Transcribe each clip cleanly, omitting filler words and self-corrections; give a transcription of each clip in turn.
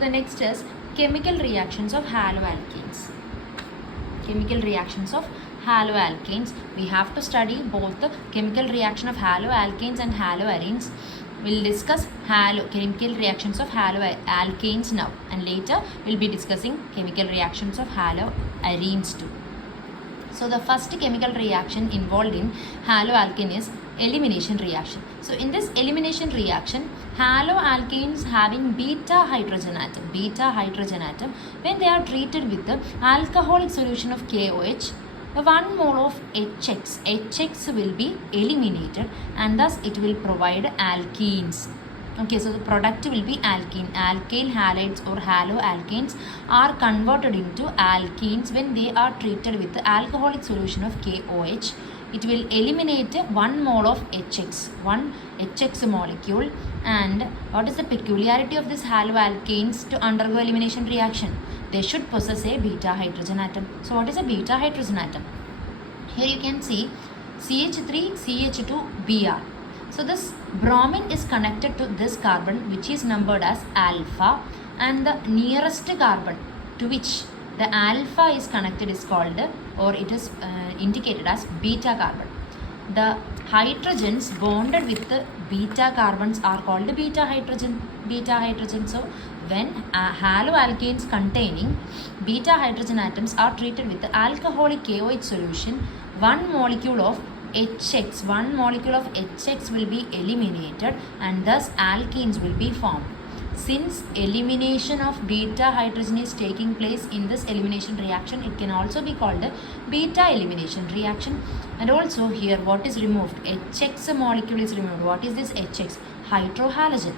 the next is chemical reactions of haloalkanes. Chemical reactions of haloalkanes. We have to study both the chemical reaction of haloalkanes and haloarenes. We'll discuss chemical reactions of haloalkanes now, and later we'll be discussing chemical reactions of haloarenes too. So the first chemical reaction involved in haloalkane is elimination reaction. So in this elimination reaction, haloalkanes having beta hydrogen atom, when they are treated with the alcoholic solution of KOH, 1 mole of HX will be eliminated, and thus it will provide alkenes. Okay, so the product will be alkene. Alkyl halides or haloalkanes are converted into alkenes when they are treated with the alcoholic solution of KOH. It will eliminate 1 mole of one HX molecule. And what is the peculiarity of this haloalkanes to undergo elimination reaction? They should possess a beta hydrogen atom. So what is a beta hydrogen atom? Here you can see CH3CH2Br. So this bromine is connected to this carbon, which is numbered as alpha, and the nearest carbon to which the alpha is connected is called, or it is indicated as beta carbon. The hydrogens bonded with the beta carbons are called beta hydrogen. So when haloalkanes containing beta hydrogen atoms are treated with the alcoholic KOH solution, 1 molecule of HX will be eliminated, and thus alkenes will be formed. Since elimination of beta hydrogen is taking place in this elimination reaction, it can also be called a beta elimination reaction. And also here, what is removed? HX molecule is removed. What is this HX? Hydrohalogen.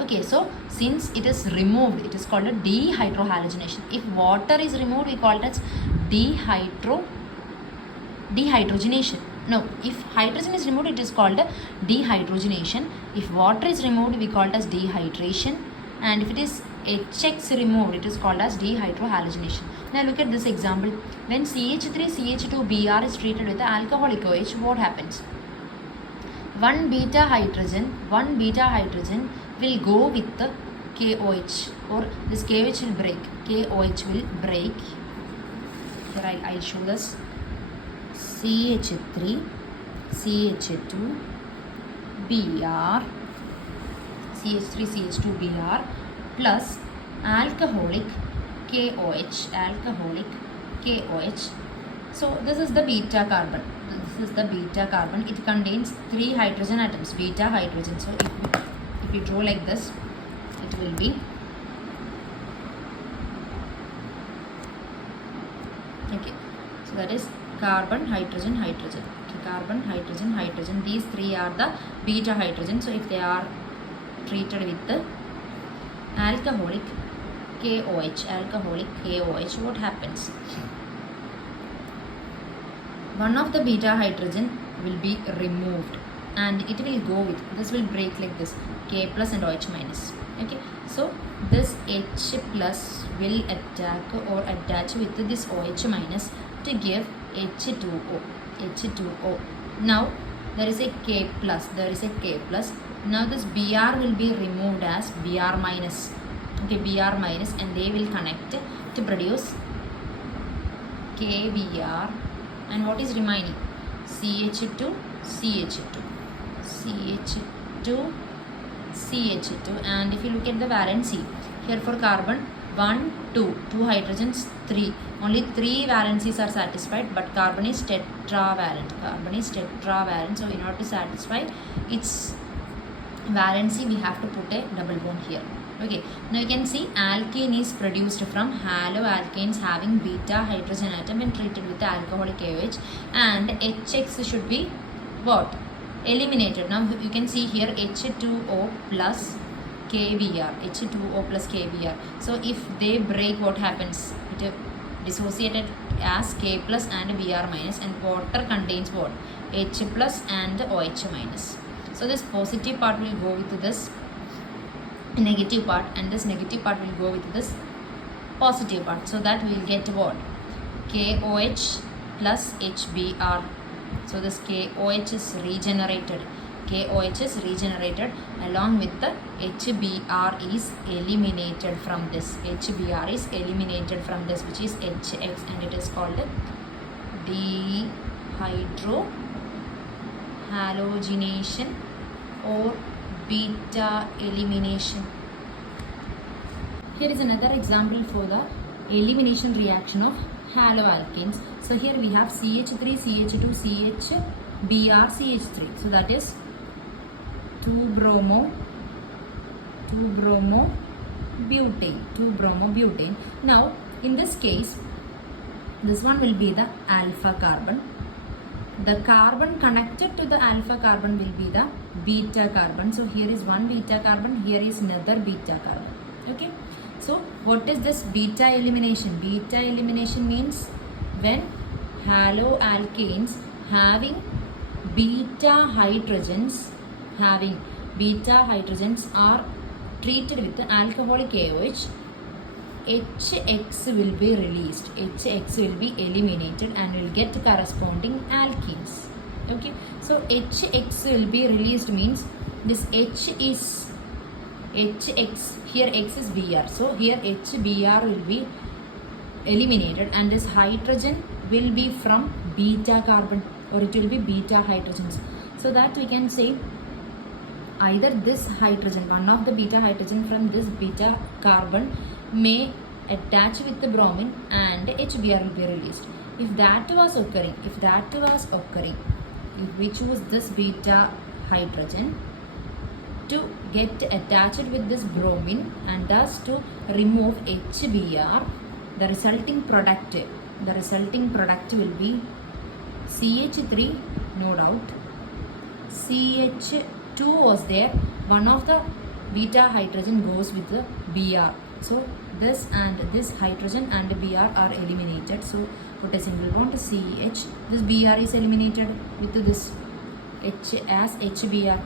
Okay, so since it is removed, it is called a dehydrohalogenation. If water is removed, we call it as dehydrogenation. No, if hydrogen is removed, it is called dehydrogenation. If water is removed, we call it as dehydration. And if it is HX removed, it is called as dehydrohalogenation. Now look at this example. When CH3CH2Br is treated with the alcoholic OH, what happens? One beta hydrogen will go with the KOH, or this KOH will break. KOH will break. Here I'll show this. CH3, CH2, Br, CH3CH2Br plus alcoholic KOH. So this is the beta carbon. It contains 3 hydrogen atoms, beta hydrogen. So if you draw like this, it will be okay. So that is carbon, hydrogen. Okay, carbon, hydrogen. These 3 are the beta hydrogen. So if they are treated with the alcoholic KOH, what happens? One of the beta hydrogen will be removed, and it will go with, this will break like this, K plus and OH minus. Okay, so this H plus will attach with this OH minus to give H2O. Now there is a K plus. Now this Br will be removed as Br minus. Okay, Br minus, and they will connect to produce KBr. And what is remaining? CH2, and if you look at the valency, here for carbon 1, 2 hydrogens, 3. Only 3 valencies are satisfied, but carbon is tetravalent. So in order to satisfy its valency, we have to put a double bond here. Okay, now you can see alkane is produced from haloalkanes having beta hydrogen atom when treated with the alcoholic KOH, and HX should be what? Eliminated. Now you can see here H2O plus KBr. So if they break, what happens? It dissociated as K plus and Br minus, and water contains what? H plus and OH minus. So this positive part will go with this negative part, and this negative part will go with this positive part. So that we will get what? KOH plus HBr. So this KOH is regenerated. KOH is regenerated along with the HBr is eliminated from this. HBr is eliminated from this, which is HX, and it is called dehydrohalogenation or beta elimination. Here is another example for the elimination reaction of haloalkanes. So here we have CH3, CH2, CHBr, CH3. So that is 2-bromobutane. Now in this case, this one will be the alpha carbon. The carbon connected to the alpha carbon will be the beta carbon. So here is one beta carbon, here is another beta carbon. Okay. So what is this beta elimination? Beta elimination means when haloalkanes having beta hydrogens are treated with the alcoholic AOH, HX will be released. HX will be eliminated and will get corresponding alkenes. Okay, so HX will be released means this H is HX, here X is Br, so here HBr will be eliminated and this hydrogen will be from beta carbon, or it will be beta hydrogens. So that we can say either this hydrogen, one of the beta hydrogen from this beta carbon may attach with the bromine and HBr will be released. If that was occurring, if we choose this beta hydrogen to get attached with this bromine and thus to remove HBr, the resulting product will be CH3, no doubt. CH2 was there, one of the beta hydrogen goes with the Br. So this and this hydrogen and Br are eliminated. So put a single bond to CH. This Br is eliminated with this H as HBr,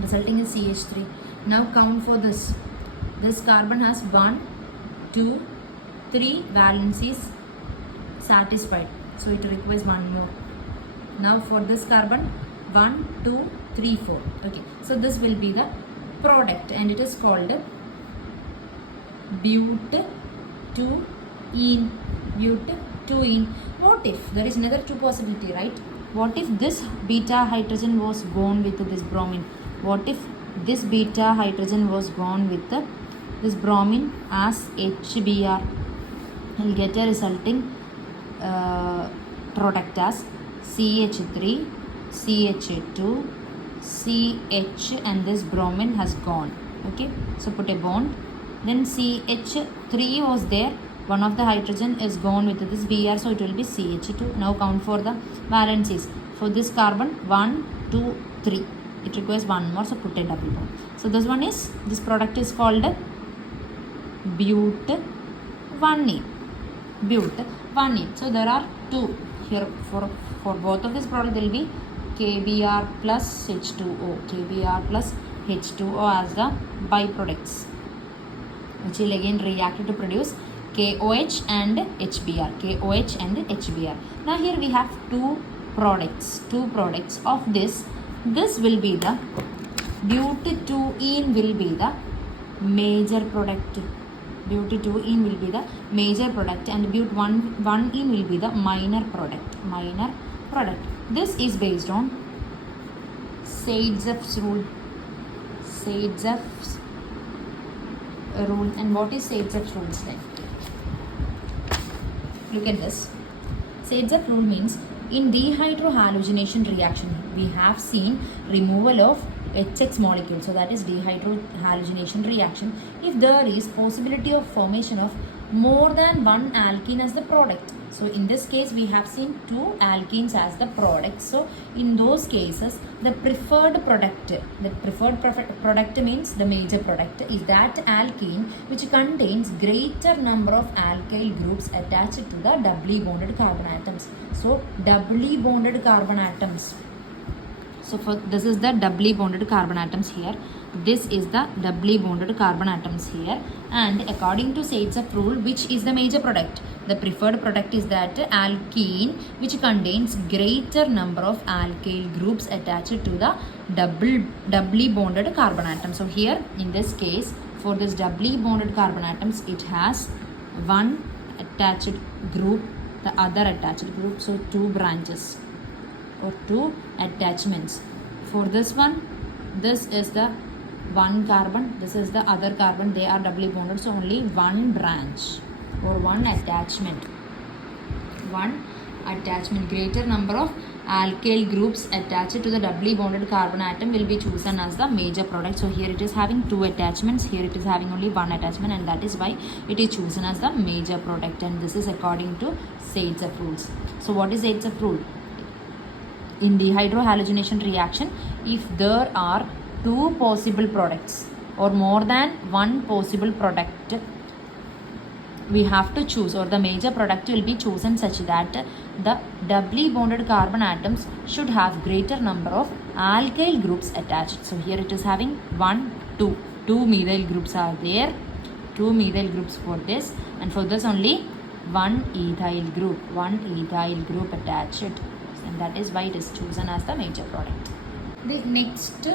resulting in CH3. Now count for this. This carbon has 1, 2, 3 valencies satisfied. So it requires one more. Now for this carbon, 1, 2, 3, 4. Okay. So this will be the product and it is called but2ene. But2ene. What if there is another two possibility, right? What if this beta hydrogen was gone with this bromine? What if this beta hydrogen was gone with this bromine as HBr? We'll get a resulting product as CH3, CH2, CH, and this bromine has gone. Okay, so put a bond. Then CH3 was there, one of the hydrogen is gone with this Br, so it will be CH2. Now count for the valencies. For this carbon, 1, 2, 3. It requires one more, so put a double bond. So this product is called but1ene. But1ene. So there are two here. For both of this product, there will be KBr plus H2O. KBr plus H2O as the byproducts, which will again react to produce KOH and HBr. KOH and HBr. Now here we have two products of this. This will be the but2ene will be the major product. But2ene will be the major product and but1ene will be the minor product. This is based on Saytzeff's rule. And what is Saytzeff's rule then? Look at this. Saytzeff's rule means in dehydrohalogenation reaction, we have seen removal of HX molecule. So that is dehydrohalogenation reaction. If there is possibility of formation of more than one alkene as the product. So in this case, we have seen two alkenes as the product. So in those cases, the preferred product means the major product is that alkene which contains greater number of alkyl groups attached to the doubly bonded carbon atoms. So doubly bonded carbon atoms. So this is the doubly bonded carbon atoms here. This is the doubly bonded carbon atoms here. And according to Zaitsev rule, which is the major product? The preferred product is that alkene, which contains greater number of alkyl groups attached to the doubly bonded carbon atom. So here in this case, for this doubly bonded carbon atoms, it has one attached group, the other attached group, so two branches or two attachments. For this one, this is the one carbon, this is the other carbon, they are doubly bonded, so only one branch or one attachment, greater number of alkyl groups attached to the doubly bonded carbon atom will be chosen as the major product. So here it is having two attachments, here it is having only one attachment, and that is why it is chosen as the major product, and this is according to Zaitsev rules. So what is Zaitsev rule? In dehydrohalogenation reaction, if there are two possible products or more than one possible product, we have to choose, or the major product will be chosen such that the doubly bonded carbon atoms should have greater number of alkyl groups attached. So here it is having two methyl groups are there, two methyl groups for this, and for this only one ethyl group attached, and that is why it is chosen as the major product. The next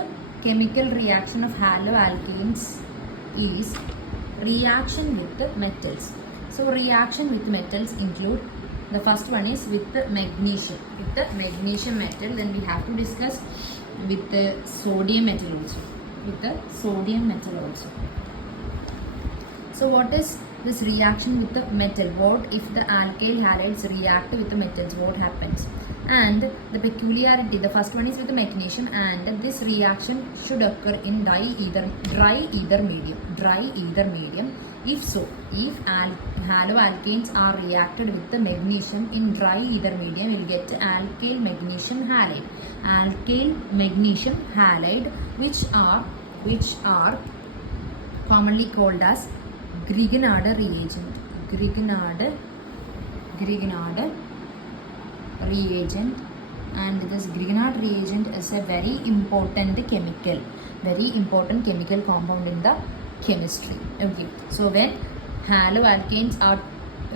chemical reaction of haloalkanes is reaction with the metals. So reaction with metals include, the first one is with the magnesium. With the magnesium metal, then we have to discuss with the sodium metal also. So what is this reaction with the metal? What if the alkyl halides react with the metals? What happens? And the peculiarity, the first one is with the magnesium, and this reaction should occur in dry ether medium. If so, if haloalkanes are reacted with the magnesium in dry ether medium, you will get alkyl magnesium halide, which are commonly called as Grignard reagent. And this Grignard reagent is a very important chemical compound in the chemistry. Okay, so when haloalkanes are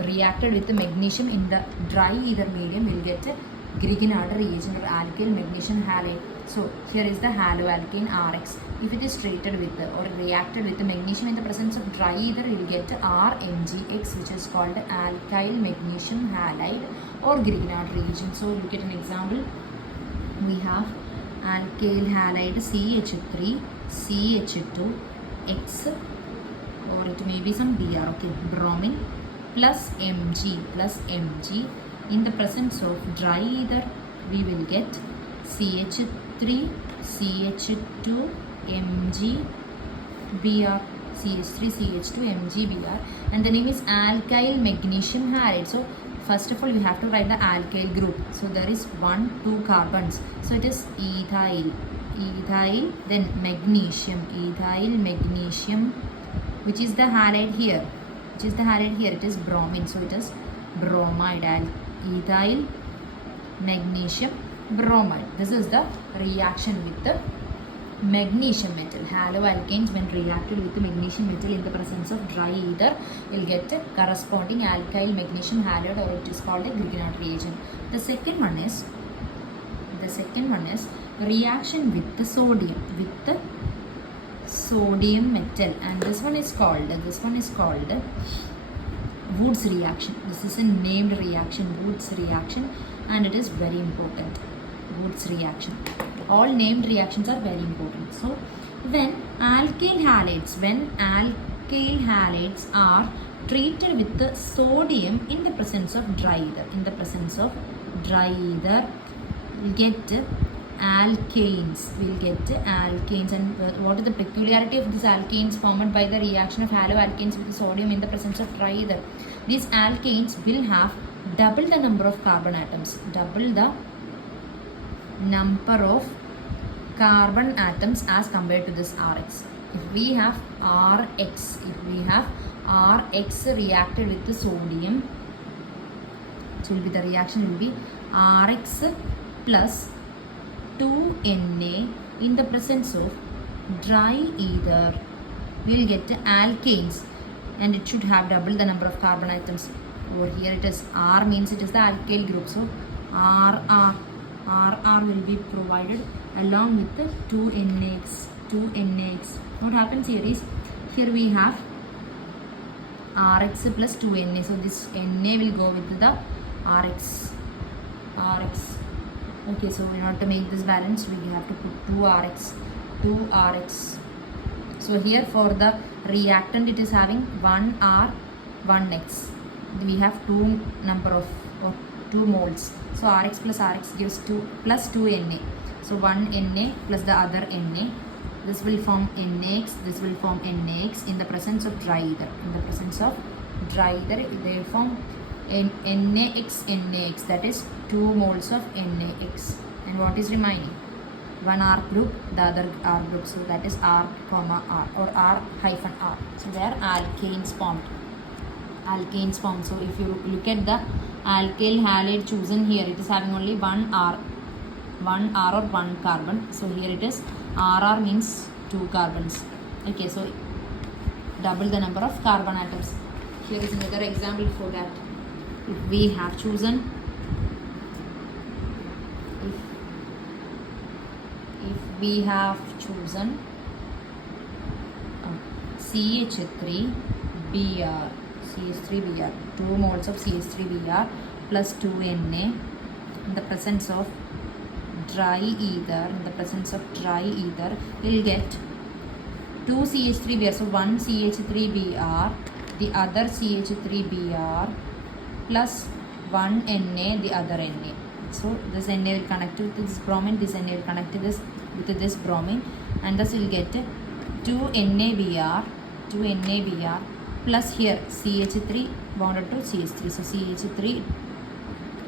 reacted with the magnesium in the dry ether medium, we will get a Grignard reagent or alkyl magnesium halide. So here is the haloalkane RX. If it is treated with or reacted with the magnesium in the presence of dry ether, we will get RMgX, which is called alkyl magnesium halide or Grignard reagent. So look at an example. We have alkyl halide CH3, CH2, X, or it may be some Br, okay, bromine plus Mg. In the presence of dry ether, we will get CH3, CH2, Mg, Br, CH3, CH2, Mg, Br, and the name is alkyl magnesium halide. So first of all, we have to write the alkyl group. So there is 2 carbons. So it is ethyl, then magnesium, which is the halide here. It is bromine. So it is bromide, ethyl magnesium bromide. This is the reaction with the magnesium metal. Haloalkanes, when reacted with the magnesium metal in the presence of dry ether, will get a corresponding alkyl magnesium halide, or it is called a Grignard reagent. The second one is reaction with the sodium metal, and this one is called Woods reaction. This is a named reaction, Woods reaction, and it is very important. Woods reaction. All named reactions are very important. So when alkyl halides are treated with the sodium in the presence of dry ether, we'll get alkanes. And what is the peculiarity of these alkanes formed by the reaction of haloalkanes with the sodium in the presence of dry ether? These alkanes will have double the number of carbon atoms, as compared to this RX. If we have RX reacted with the sodium, so the reaction will be RX plus 2Na in the presence of dry ether, we'll get alkanes, and it should have double the number of carbon atoms. Over here it is R means it is the alkyl group, so RR will be provided along with the 2NaX. What happens here is, here we have Rx plus 2Na, so this Na will go with the Rx. Okay, so in order to make this balance, we have to put 2Rx. So here for the reactant, it is having 1R, 1X. We have 2 moles. So Rx plus Rx gives 2 plus 2Na. So 1 Na plus the other Na. This will form NaX. This will form NaX in the presence of dry ether. They form NaX. That is 2 moles of NaX. And what is remaining? One R group, the other R group. So that is R, R or R hyphen R. So they are alkanes formed. So if you look at the alkyl halide chosen here, it is having only one R or 1 carbon. So here it is RR means 2 carbons. Okay, so double the number of carbon atoms. Here is another example for that. If we have chosen CH3Br, 2 moles of CH3Br plus 2Na in the presence of dry ether, we'll get 2 CH3Br, so 1 CH3Br, the other CH3Br plus 1 Na, the other Na. So this Na will connect with this bromine, this Na will connect with this bromine, and thus we'll get 2 NaBr plus here CH3 bonded to CH3. So CH3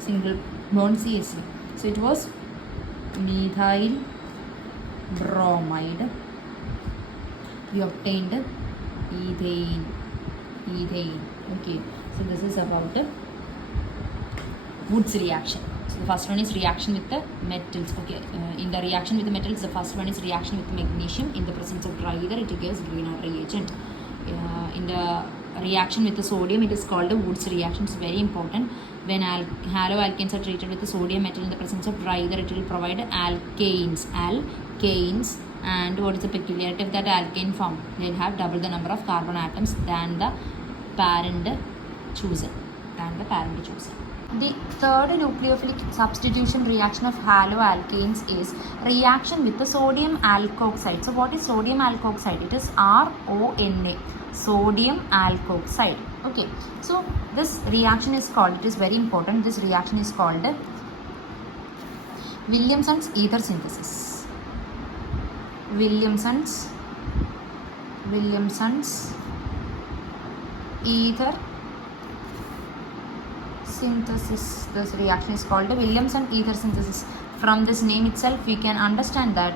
single bond CH3. So it was methyl bromide. We obtained ethane. Okay, so this is about the Woods reaction. So the first one is reaction with the metals. Okay, in the reaction with the metals, the first one is reaction with magnesium. In the presence of dry ether, it gives green reagent. In the reaction with the sodium, it is called the Woods reaction. It's very important. When haloalkanes are treated with the sodium metal in the presence of dry ether, it will provide alkanes. And what is the peculiarity of that alkane form? They will have double the number of carbon atoms than the parent chosen. The third nucleophilic substitution reaction of haloalkanes is reaction with the sodium alkoxide. So what is sodium alkoxide? It is RONA, sodium alkoxide. Okay, so this reaction is called, it is very important, this reaction is called Williamson's ether synthesis. Williamson's ether synthesis. This reaction is called Williamson ether synthesis. From this name itself, we can understand that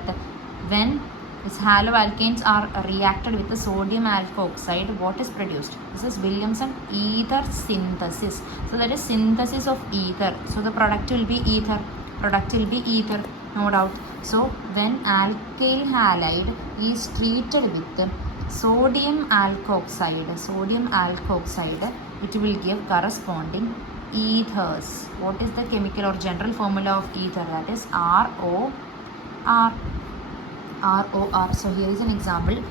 when these haloalkanes are reacted with the sodium alkoxide, what is produced? This is Williamson ether synthesis. So that is synthesis of ether. So the product will be ether. No doubt. So when alkyl halide is treated with sodium alkoxide, it will give corresponding ethers. What is the chemical or general formula of ether? That is ROR. So here is an example.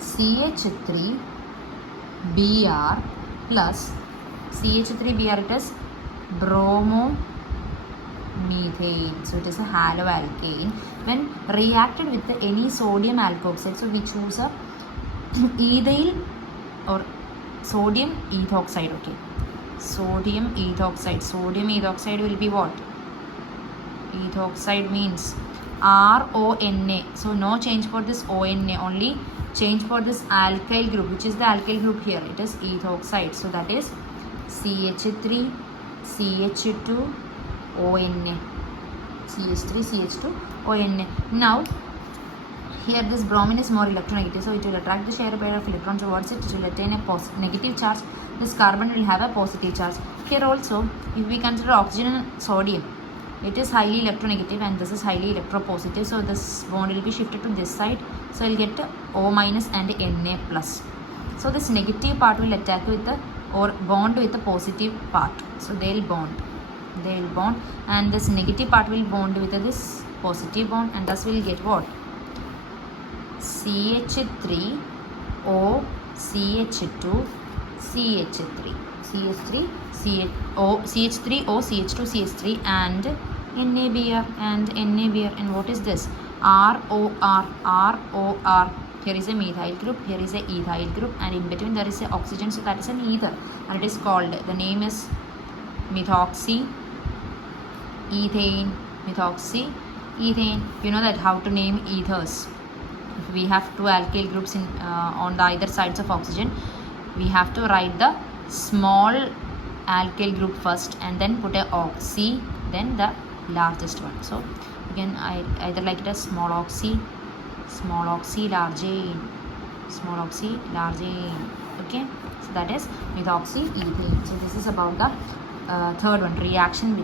CH3Br plus CH3Br, it is bromomethane. So it is a haloalkane. When reacted with any sodium alkoxide, so we choose a ethyl or sodium ethoxide. Okay, sodium ethoxide will be what? Ethoxide means RONA. So no change for this ONA, only change for this alkyl group. Which is the alkyl group here? It is ethoxide. So that is CH3 CH2 ONA. CH3 CH2 ONA. Now here this bromine is more electronegative, so it will attract the share pair of electron towards it. It will attain a negative charge. This carbon will have a positive charge. Here also, if we consider oxygen and sodium, it is highly electronegative and this is highly electropositive, so this bond will be shifted to this side, so you'll get O minus and Na plus. So this negative part will attack with the or bond with the positive part, so they will bond, and this negative part will bond with this positive bond, and thus we'll get what? CH3O CH2 CH3 CH3O CH2 CH3 and NaBr, and what is this? ROR. Here is a methyl group, here is a ethyl group, and in between there is a oxygen, so that is an ether, and it is called, the name is methoxy ethane. You know that how to name ethers. If we have two alkyl groups in on the either sides of oxygen, we have to write the small alkyl group first and then put a oxy, then the largest one. So again, I either like it as small oxy large A, okay. So that is methoxy ethane. So this is about the third one, reaction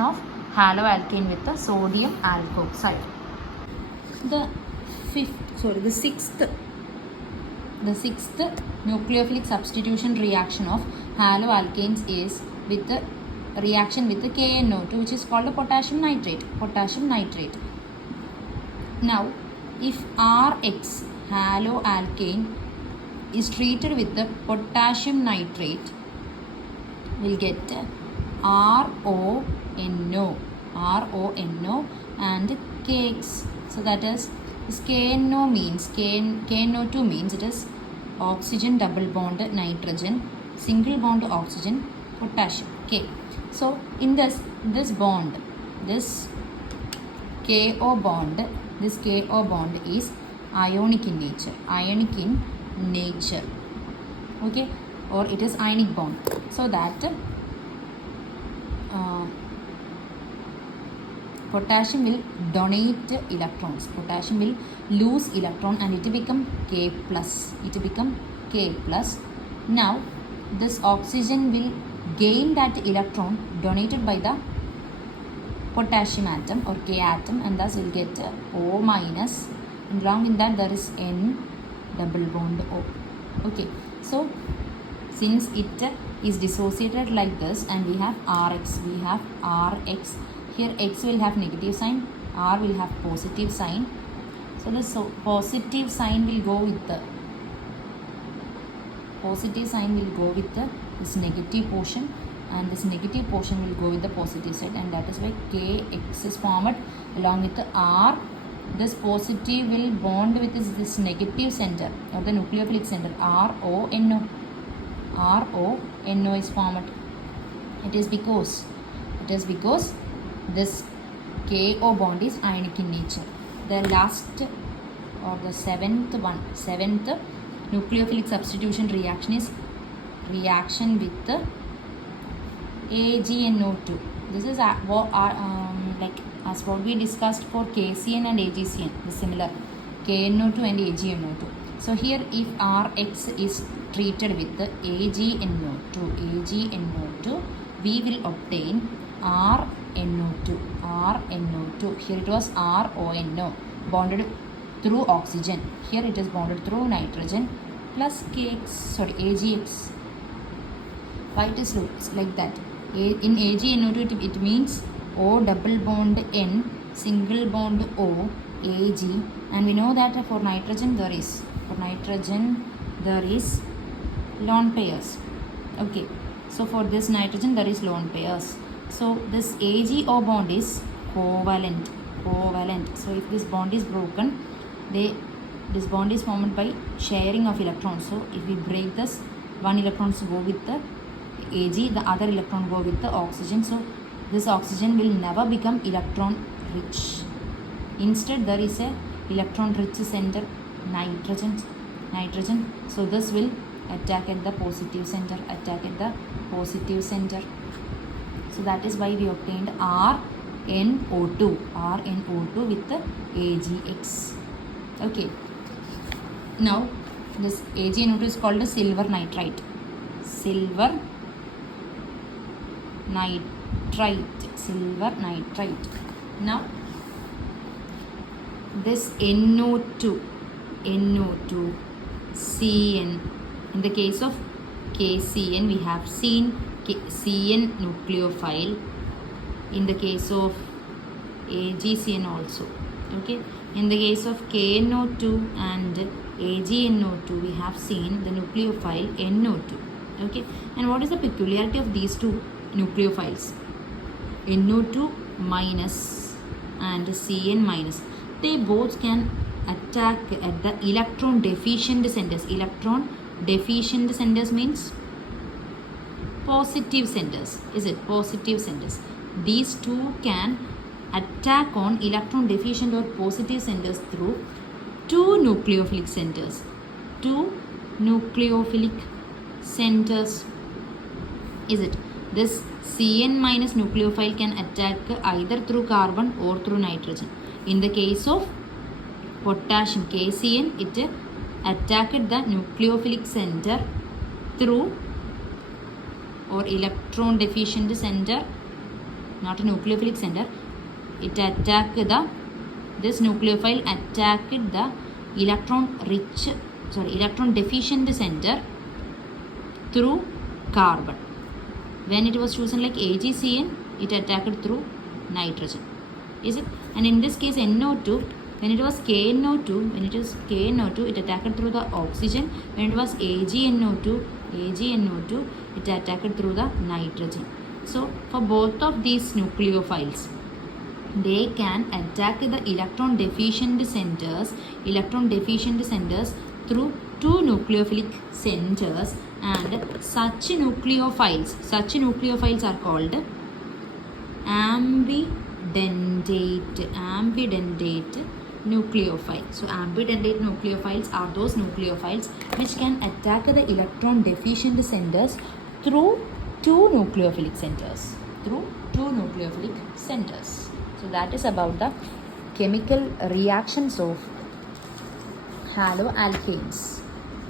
of haloalkane with the sodium alkoxide. The sixth nucleophilic substitution reaction of haloalkanes is with the reaction with the KNO2, which is called the potassium nitrate. Now, if Rx haloalkane is treated with the potassium nitrate, we'll get RONO and KX. So that is, this KNO2 means it is oxygen double bond nitrogen, single bond oxygen, potassium, K. So in this bond, this KO bond is ionic in nature, okay, or it is ionic bond, so that potassium will donate electrons, potassium will lose electron, and it will become K plus. Now this oxygen will gain that electron donated by the potassium atom or K atom, and thus will get O minus, and along in that there is N double bond O. Okay, so since it is dissociated like this, and we have Rx, here X will have negative sign, R will have positive sign. So this positive sign will go with this negative portion, and this negative portion will go with the positive side, and that is why KX is formed along with the R. This positive will bond with this negative center or the nucleophilic center, RONO is formed. It is because this KO bond is ionic in nature. The last or the seventh nucleophilic substitution reaction is reaction with the AgNO2. This is like as what we discussed for KCN and AgCN, the similar KNO2 and AgNO2. So here if Rx is treated with the AgNO2, we will obtain RNO2. Here it was RONO, bonded through oxygen. Here it is bonded through nitrogen plus AgX. Why it is like that? In AgNO2 it means O double bond N, single bond O, Ag, and we know that for nitrogen there is lone pairs. Okay, so for this nitrogen there is lone pairs. So this AgO bond is covalent. So if this bond is broken, this bond is formed by sharing of electrons. So if we break this, one electrons go with the Ag, the other electron go with the oxygen. So this oxygen will never become electron rich. Instead there is a electron rich center, nitrogen. So this will attack at the positive center. So that is why we obtained RNO2 with the AgX. Okay. Now this AgNO2 is called a silver nitrate. silver nitrite. Now this NO2, CN. In the case of KCN, we have seen CN nucleophile. In the case of AgCN also. Okay. In the case of KNO2 and AgNO2, we have seen the nucleophile NO2. Okay. And what is the peculiarity of these two nucleophiles? NO2 minus and CN minus. They both can attack at the electron deficient centers. Electron deficient centers means positive centers. Is it? Positive centers. These two can attack on electron deficient or positive centers through two nucleophilic centers. Two nucleophilic centers. Is it? This CN minus nucleophile can attack either through carbon or through nitrogen. In the case of potassium, KCN, it attacked the nucleophilic center through or electron deficient center, not a nucleophilic center. It attacked this nucleophile attacked the electron deficient center through carbon. When it was chosen like AgCN, it attacked through nitrogen. Is it? And in this case NO2, when it was KNO2, it attacked through the oxygen. When it was AgNO2, it attacked through the nitrogen. So for both of these nucleophiles, they can attack the electron deficient centers through two nucleophilic centers, and such nucleophiles are called ambidentate nucleophile. So ambidentate nucleophiles are those nucleophiles which can attack the electron deficient centers through two nucleophilic centers. So that is about the chemical reactions of haloalkanes.